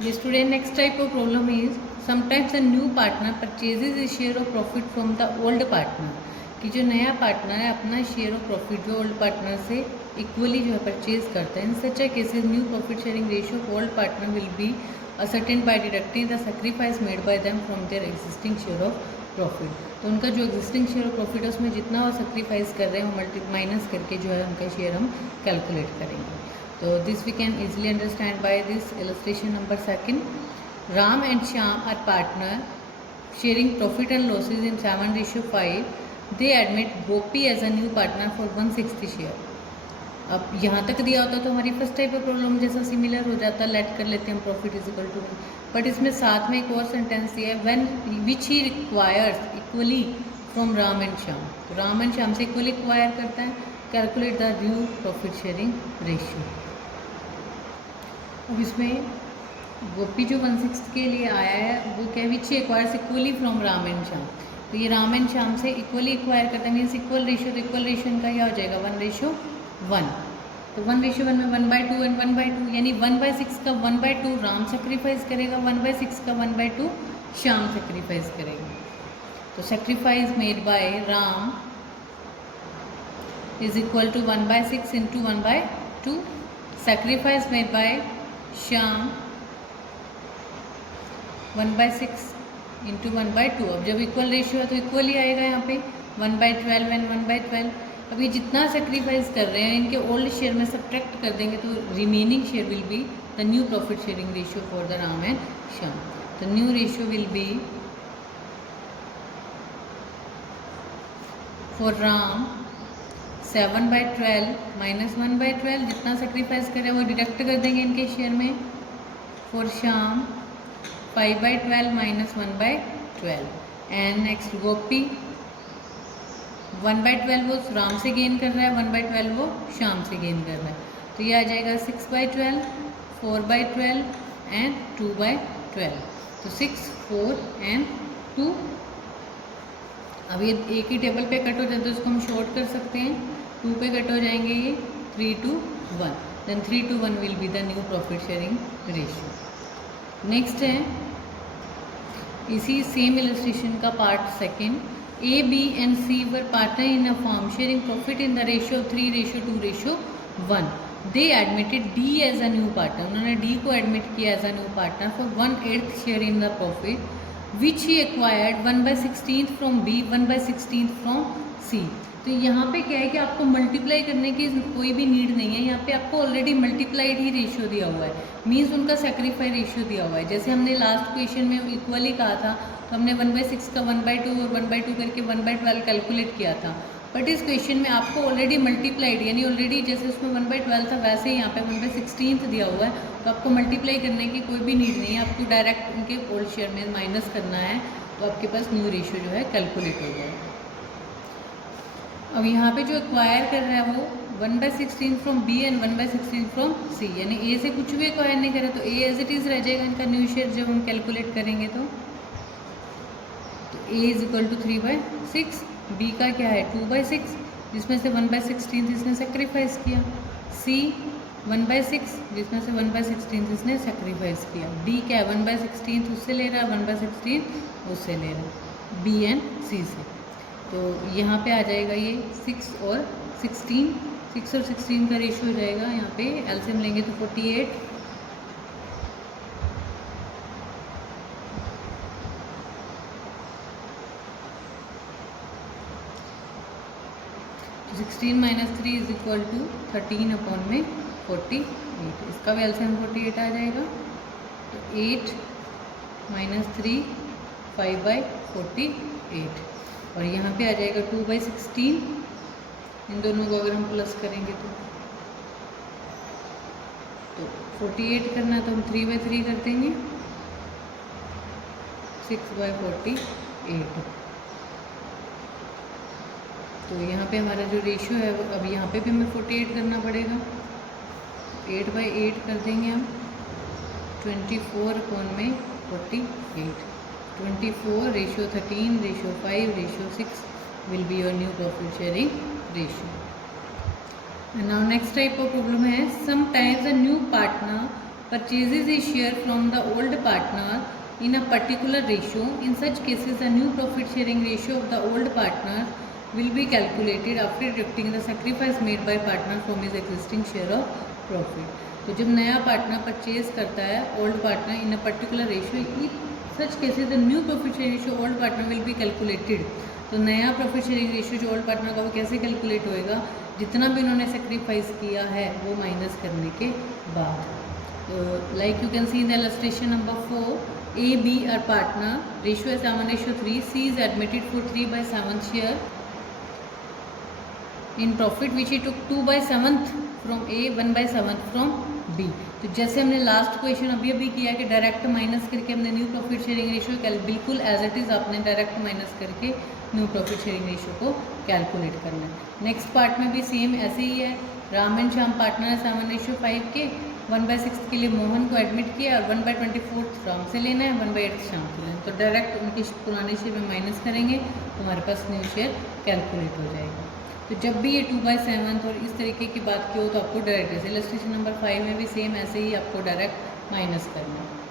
The student, next type of problem is sometimes a new partner purchases a share of profit from the old partner. कि जो नया partner है अपना share of profit जो old partner से equally जो है परचेज करता है. In such a cases new profit sharing ratio of old partner will be ascertained by deducting the sacrifice made by them from their existing share of profit. तो उनका जो existing share of profit है उसमें जितना वो sacrifice कर रहे हैं वो मल्टी माइनस करके जो है उनका शेयर हम कैलकुलेट करेंगे. तो this we can easily understand by this illustration number second. Ram and Shyam are partner sharing profit and losses in 7:5. They admit Gopi as a new partner for 160 share. अब यहाँ तक दिया होता तो हमारी फर्स्ट टाइप ऑफ प्रॉब्लम जैसा सिमिलर हो जाता, लेट कर लेते हैं हम profit is equal to. But इसमें साथ में एक और सेंटेंस दिया है when which he requires equally from Ram and Shyam. तो राम एंड श्याम से इक्वली रिक्वायर करता है. Calculate the new profit sharing ratio. अब इसमें गोपी जो 1/6 के लिए आया है वो क्या which he acquires equally from Ram and Shyam. तो ये राम एंड श्याम से इक्वली एक्वायर करता है मीन्स इक्वल रेशियो. तो इक्वल रेशियो इनका क्या हो जाएगा 1:1. तो 1:1 में 1/2 एंड 1/2 यानी 1/6 का 1/2 राम सेक्रीफाइस करेगा, 1/6 का 1/2 श्याम सेक्रीफाइस करेगा. तो sacrifice made by Ram is equal to 1/6 into 1/2. Sacrifice made by Shyam 1/6 into 1/2. अब जब इक्वल रेशियो है तो इक्वल ही आएगा यहाँ पे 1/12 एंड 1/12. अब ये जितना सेक्रीफाइस कर रहे हैं इनके ओल्ड शेयर में सब्ट्रैक्ट कर देंगे तो remaining share will be the new profit sharing ratio for the Ram and Shyam. The new ratio will be for Ram 7/12 minus 1/12. जितना सेक्रीफाइस करें वो डिडक्ट कर देंगे इनके शेयर में. For Shyam 5/12 minus 1/12. And next Gopi 1/12 वो राम से गेन कर रहा है, 1/12 वो श्याम से गेन कर रहा है. तो ये आ जाएगा 6/12, 4/12 एंड 2/12. तो 6, 4 एंड 2. अब ये एक ही टेबल पे कट हो जाता है तो इसको हम शॉर्ट कर सकते हैं. 2 पे कट हो जाएंगे ये 3 to 1. Then 3 to 1 will be the new profit sharing ratio. Next है इसी सेम इलस्ट्रेशन का part second. A, B and C were partner in a firm sharing profit in the ratio of 3:2:1. They admitted D as a new partner. उन्होंने D को admit किया as a new partner for 1/8 share in the profit, which he acquired 1/16 from B, 1/16 from C. तो यहाँ पे क्या है कि आपको मल्टीप्लाई करने की कोई भी नीड नहीं है. यहाँ पे आपको ऑलरेडी मल्टीप्लाइड ही रेशियो दिया हुआ है मीन्स उनका सेक्रीफाई रेशियो दिया हुआ है. जैसे हमने लास्ट क्वेश्चन में इक्वली कहा था तो हमने 1/6 का 1/2 और 1/2 करके 1/12 कैलकुलेट किया था. बट इस क्वेश्चन में आपको ऑलरेडी मल्टीप्लाइड यानी ऑलरेडी जैसे उसमें 1/12 था वैसे ही यहाँ पे 1/16 दिया हुआ है. तो आपको मल्टीप्लाई करने की कोई भी नीड नहीं है. आपको डायरेक्ट उनके ओल्ड शेयर में माइनस करना है तो आपके पास न्यू रेशियो जो है कैलकुलेट हो जाएगा. अब यहाँ पे जो एक्वायर कर रहा है वो 1/16 फ्रॉम बी एंड 1/16 फ्रॉम सी यानी ए से कुछ भी एक्वायर नहीं करे तो ए एज इट इज़ रह जाएगा इनका न्यू शेयर जब हम कैलकुलेट करेंगे. तो ए इज इक्वल टू 3/6. बी का क्या है 2/6 जिसमें से 1/16 इसने सेक्रीफाइस किया. सी 1/6 जिसमें से 1/16 इसने सेक्रीफाइस किया. डी क्या है 1/16 उससे ले रहा है 1/16 उससे ले रहा है बी एंड सी से. तो यहाँ पे आ जाएगा ये 6 और 16 का रेशियो हो जाएगा. यहाँ पे एलसीएम लेंगे तो 48. तो 16 - 3 इज इक्वल टू 13/48. इसका भी एलसीएम 48 आ जाएगा. तो 8 - 3 5/48. और यहाँ पे आ जाएगा 2/16. इन दोनों को अगर हम प्लस करेंगे तो 48 करना तो हम 3/3 कर देंगे 6/48. तो यहाँ पे हमारा जो रेशियो है अब यहाँ पे भी हमें 48 करना पड़ेगा. 8/8 कर देंगे हम 24/48. 24 ratio 13 ratio 5 ratio 6 will be your new profit sharing ratio. And now next type of problem है sometimes a new partner purchases A share from the old partner in a particular ratio, in such cases the new profit sharing ratio of the old partner will be calculated after deducting the sacrifice made by partner from his existing share of profit. तो जब नया partner purchase करता है old partner in a particular ratio, in such cases the new profit sharing ratio old partner will be calculated. तो नया profit sharing ratio जो old partner का वो कैसे कैलकुलेट होएगा, जितना भी उन्होंने सेक्रीफाइस किया है वो माइनस करने के बाद। तो like you can see in the illustration number 4, A, B are partner, ratio is 7:3, C is admitted for 3/7 share in profit which he took 2/7 from A, 1/7 from B. तो जैसे हमने लास्ट क्वेश्चन अभी किया कि डायरेक्ट माइनस करके हमने new profit sharing ratio बिल्कुल as it is आपने डायरेक्ट माइनस करके न्यू प्रॉफिट शेयरिंग रेशियो को कैलकुलेट करना है। नेक्स्ट पार्ट में भी सेम ऐसे ही है। राम एंड श्याम पार्टनर है 7:5 के, 1/6 के लिए मोहन को एडमिट किया और 1/24 राम से लेना है, 1/8 श्याम से लेना है। तो डायरेक्ट उनके पुराने शेयर में माइनस करेंगे तो हमारे पास न्यू शेयर कैलकुलेट हो जाएगा। तो जब भी ये 2/7 और इस तरीके की बात की हो तो आपको डायरेक्ट, इलस्ट्रेशन नंबर 5 में भी सेम ऐसे ही आपको डायरेक्ट माइनस करना है।